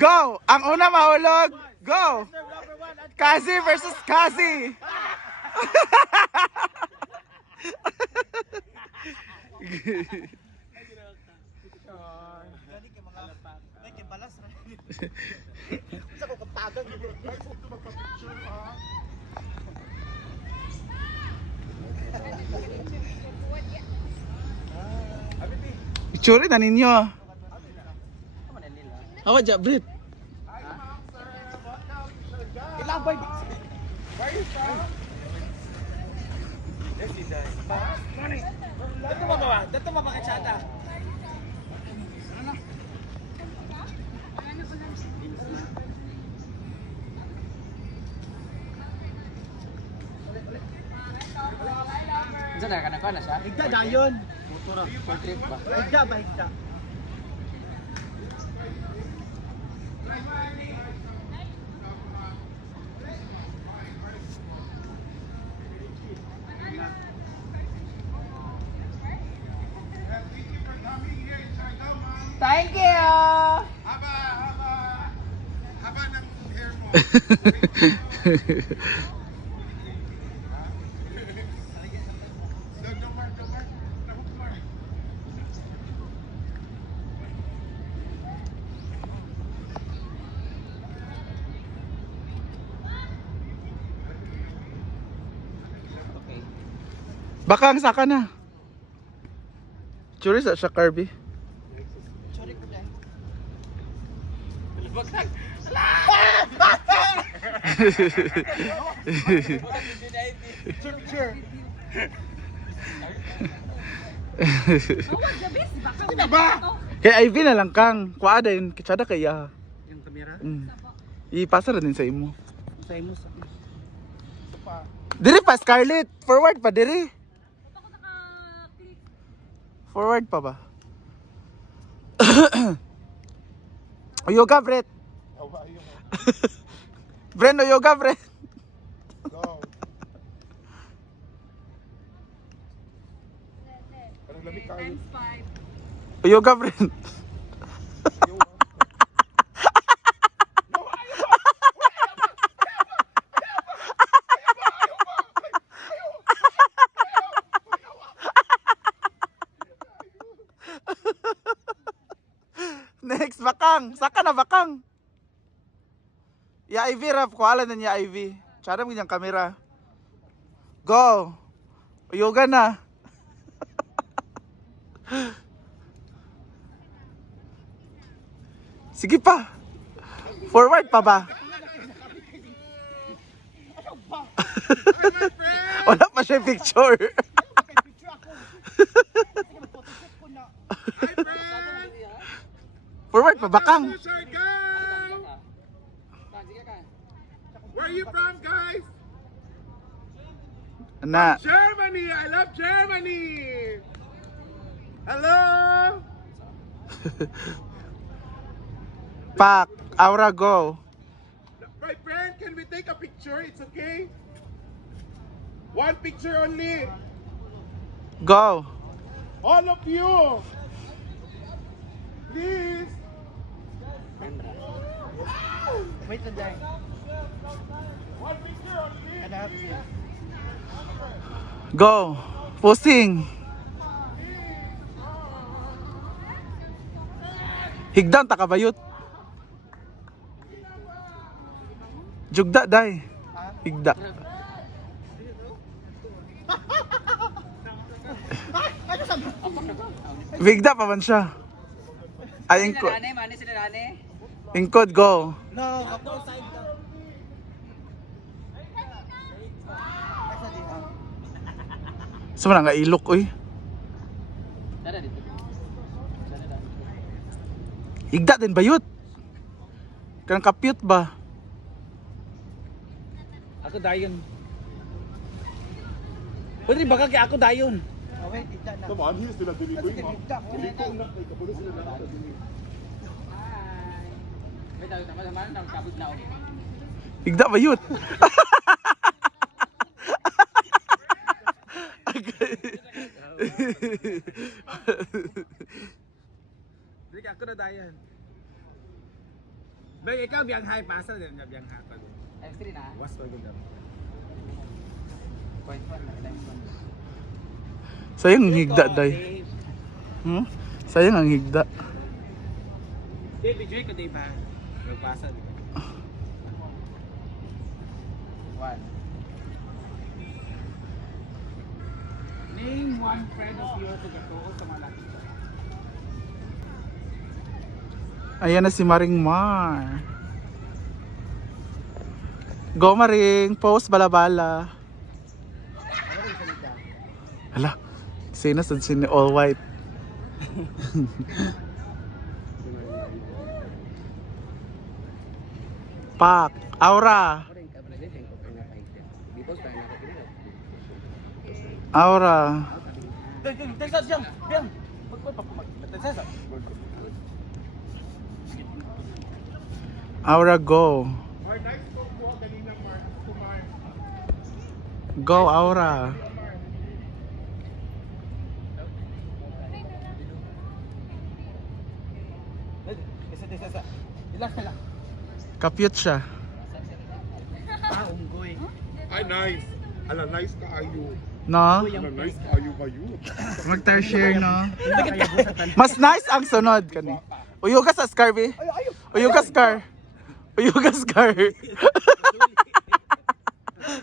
Go! Ang una mahulog. Go! Kazi versus Kazi. Itsuri na ninyo. Awa dyan, Brit. Dato ba makachata? Diyan na ka na siya? Higda dayon. Motora, trip ba? Higda ba higda? Thank you! Haba ng hair mo. No more. Okay. Baka ang saka na. Itsuri sa siya, Kirby. Sorry ko dahil. Sure. Kaya IV na lang kang. Kuada yun. Kitsada kaya. Yung kamera? Ipasa na din sa imo. Sa imo sa. Diri pa, Scarlett. Forward pa, diri. Forward pa ba? Yoga, Brett. Breno, yoga, Brett. Go. Parang lamig kayo. Yoga, Brett. Next, bakang. Saka na bakang. Ya IV, Rap. Kuala na niya IV. Tsara mo niyang kamera. Go. Yoga na. Sige pa. Forward pa ba? Wala pa siya picture. Forward pa bakang. Sir, go! Where are you from, guys? Na. Germany! I love Germany! Hello! Pak. Aura, go. My friend, can we take a picture? It's okay? One picture only. Go. All of you! Please! Wait lang dahil. One picture only! Hanap. Go. Posing. Higdan ta kabayot. Jugda day. Higda. Higda pa man siya. Ay, ingkod. Mani sila nane. Ingkod, go. No, ako side ka. Saan nga ilok, oy. Dada dito. Higda din bayot. Kanang kapyot ba? Ako dayon. Pwede baka kay ako dayon. Oh, wait, higda na. Come on, here's the delivery. Higda. May tawag naman ng kabut na ako. Higda bayot. Sige, ako na dayon. Ba, ikaw biyang high pasa din na biyang high pag. M3 na. Was ko gud. Point 1 na times 1. Sayang ang higda, day. Sayang ang higda. Di, enjoy ko di ba? Magpasa di ba? 1. Name one friend of yours to get sa malaki. Ayan na si Maring Mar. Go Maring, post bala-bala. Hala, sino sa sini all white. Pak, Aura. Aura. Texas jam, biyang. Texas. Aura, go. Mar, nice to po. Kanina, Mar. Kumar. Go, Aura. Texas. Relax na lang. Kapyut siya. Unggoy. Ay, nice. Ala, nice ka ayo. No? Ala, nice ka ayo kayo. Mag-share, no? Mas nice ang sunod kani. Uyugas sa scar, be. Uyugas scar. Uyugas scar.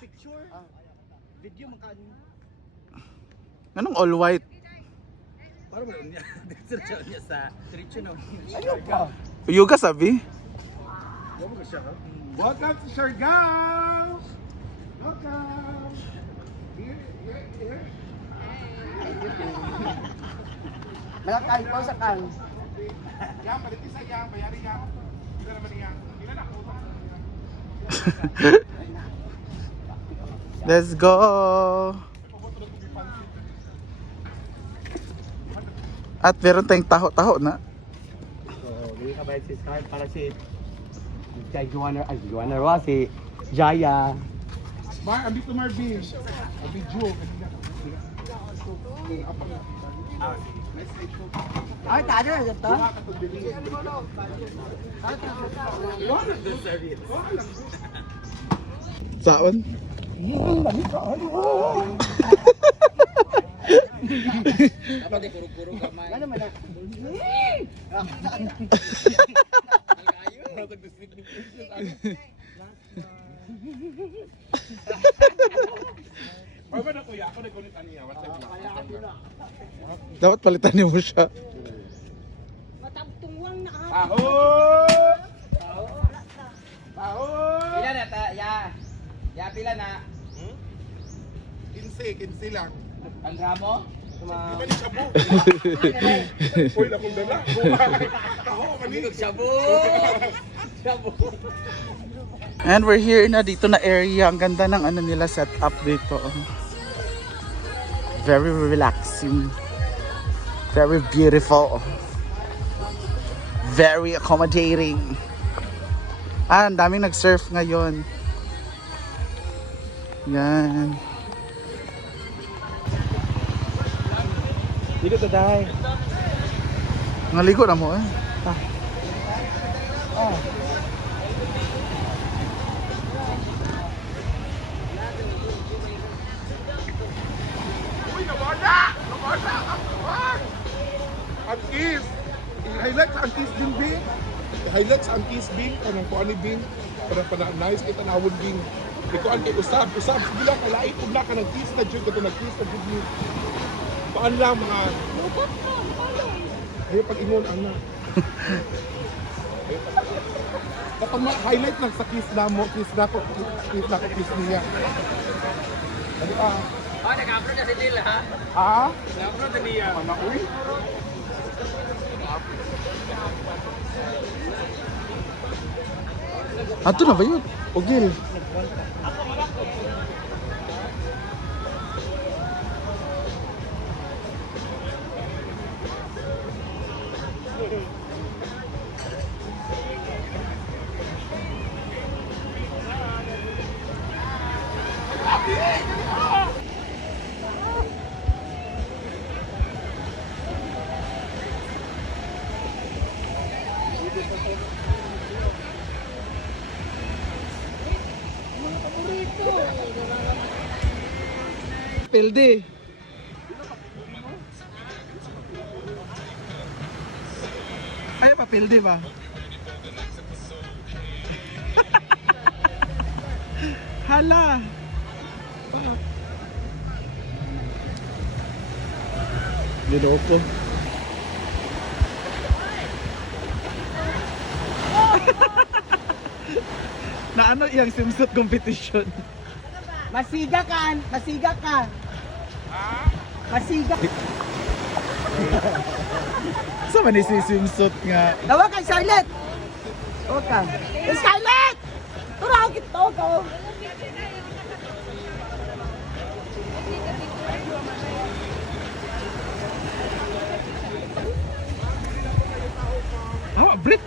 Picture. Video makano. Anong all white? Para ba niya? Search niya sa diretso na. Ayun pa. Uyugas, sabi? Welcome to Siargao! Welcome! Here. Malakay po sa kan. Yan, paliti sa yan, bayari yan. Hindi naman yan. Hindi na ako. Let's go. At meron tayong taho-taho na. So, hindi ka bayad si Scar para si Joanna Ross, si Jaya. Mar, andito Marvin. A video. Ay, tado na dito. Saon? Dapat di puro-puro gamay. Ano man na? Marvin na kuya, ako nagkulitan niya. What's up? Dapat palitan niyo mo siya. Matagtungwang na Taho! Taho! Pila na ta, ya. Ya pila na. 15 lang. Ang gramo? Di ba ni Shabu? Uy, lakong dala. Taho, mani. Shabu. Shabu. And we're here na dito na area. Ang ganda ng ano nila set up dito. Very relaxing. Very beautiful. Very accommodating. Ang daming nag-surf ngayon. Yan. Dito to dai. Naligo na mo eh. Uy, nawala! Nawala! Ang kiss! I-highlight sa ang kiss din, Bing. I-highlight sa ang kiss, Bing. Anong kuha ni Bing? Parang nice kay tanawon, Bing. Ikuan kay usab. Sige lang, kalait. Kung na ka ng kiss na dyan, kato nag-kiss na dyan, Bing. Paan lang, mga... Ayaw pag-ingon, anak. Kapag ma-highlight lang sa kiss na mo, kiss na ko, kiss niya. Ano ka? Oh, nag-upload na si Jill ha. Ah? Nag-upload na niya. Mana, uy? Ato na ba yun? Ogil. mapildi. Ay, mapildi ba? Hala. Ginoko. Na ano yung swimsuit competition? Masiga ka! Masiga ka! Masiga! Sa man si swimsuit nga. Tawa ka, Charlotte! Tawa ka. Charlotte! Turaw kita ko! Ah, Brit.